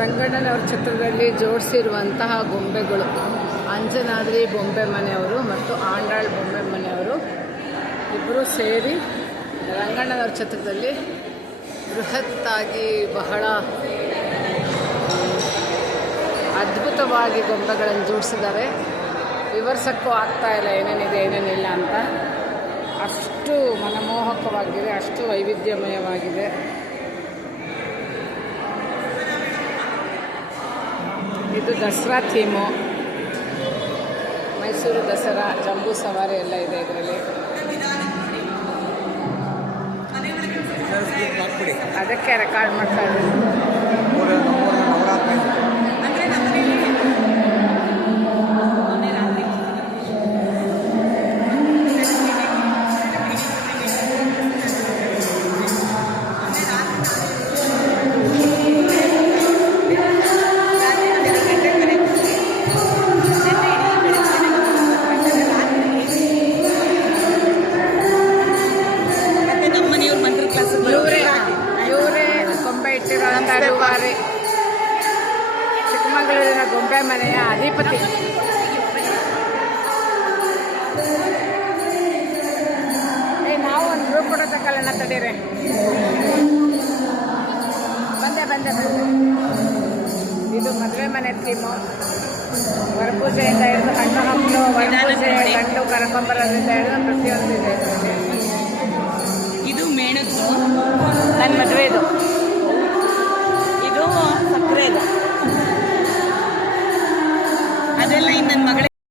ರಂಗಣ್ಣನವ್ರ ಚಿತ್ರದಲ್ಲಿ ಜೋಡಿಸಿರುವಂತಹ ಗೊಂಬೆಗಳು ಅಂಜನಾದ್ರಿ ಬೊಂಬೆ ಮನೆಯವರು ಮತ್ತು ಆಂಡಾಳ್ ಬೊಂಬೆ ಮನೆಯವರು ಇಬ್ಬರು ಸೇರಿ ರಂಗಣ್ಣನವ್ರ ಚಿತ್ರದಲ್ಲಿ ಬೃಹತ್ತಾಗಿ ಬಹಳ ಅದ್ಭುತವಾಗಿ ಗೊಂಬೆಗಳನ್ನು ಜೋಡಿಸಿದ್ದಾರೆ. ವಿವರಿಸೋಕ್ಕೂ ಆಗ್ತಾ ಇಲ್ಲ ಏನೇನಿದೆ ಏನೇನಿಲ್ಲ ಅಂತ. ಅಷ್ಟು ಮನಮೋಹಕವಾಗಿದೆ, ಅಷ್ಟು ವೈವಿಧ್ಯಮಯವಾಗಿದೆ. ಇದು ದಸರಾ ಥೀಮು, ಮೈಸೂರು ದಸರಾ, ಜಂಬೂ ಸವಾರಿ ಎಲ್ಲ ಇದೆ ಇದರಲ್ಲಿ. ಅದಕ್ಕೆ ರೆಕಾರ್ಡ್ ಮಾಡ್ತಾ ಇದ್ದೀನಿ. ಇವರೇ ಗೊಂಬೆ ಇಟ್ಟಿರುವಂಥ ರೂವಾರಿ, ಚಿಕ್ಕಮಗಳೂರಿನ ಗೊಂಬೆ ಮನೆಯ ಅಧಿಪತಿ. ನಾವು ಒಂದು ಗ್ರೂಪ್ ಕೂಡ ತಗೊಳ್ಳೋಣ ತಡೀರಿ. ಬಂದೆ. ಇದು ಮದುವೆ ಮನೆ ಥೀಮು. ವರಪೂಜೆಯಿಂದ ಹಿಡಿದು ಹಣ್ಣು ಹಂಪಲು, ವರಪೂಜೆ ಗಂಡು ಕರಕೊಂಬರೋದ್ರಿಂದ ಹಿಡಿದು ಪ್ರತಿಯೊಂದು ಇದೆ ಇದರಲ್ಲಿ. ಇದು ಮೇಣದ್ದು, ನನ್ನ ಮದುವೆದು. ಇದು ಸಕ್ಕರೆದು, ಅದೆಲ್ಲ ಇನ್ನು ನನ್ನ ಮಗಳ